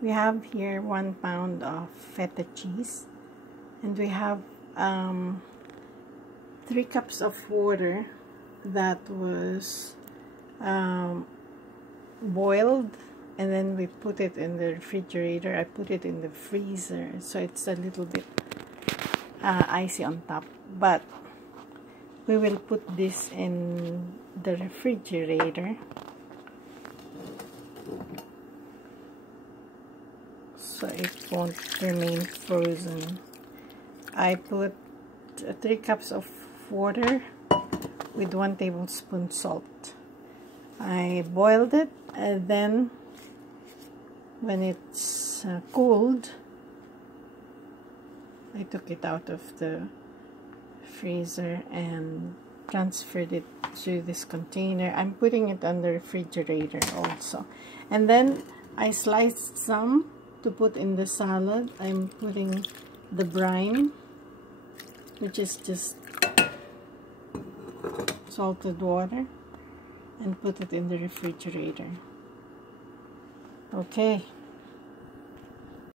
We have here 1 pound of feta cheese, and we have 3 cups of water that was boiled, and then we put it in the refrigerator. I put it in the freezer, so it's a little bit icy on top, but we will put this in the refrigerator so it won't remain frozen. I put 3 cups of water with 1 tablespoon salt. I boiled it, and then when it's cooled, I took it out of the freezer and transferred it to this container. I'm putting it on the refrigerator also. And then I sliced some to put in the salad. I'm putting the brine, which is just salted water, and put it in the refrigerator. Okay.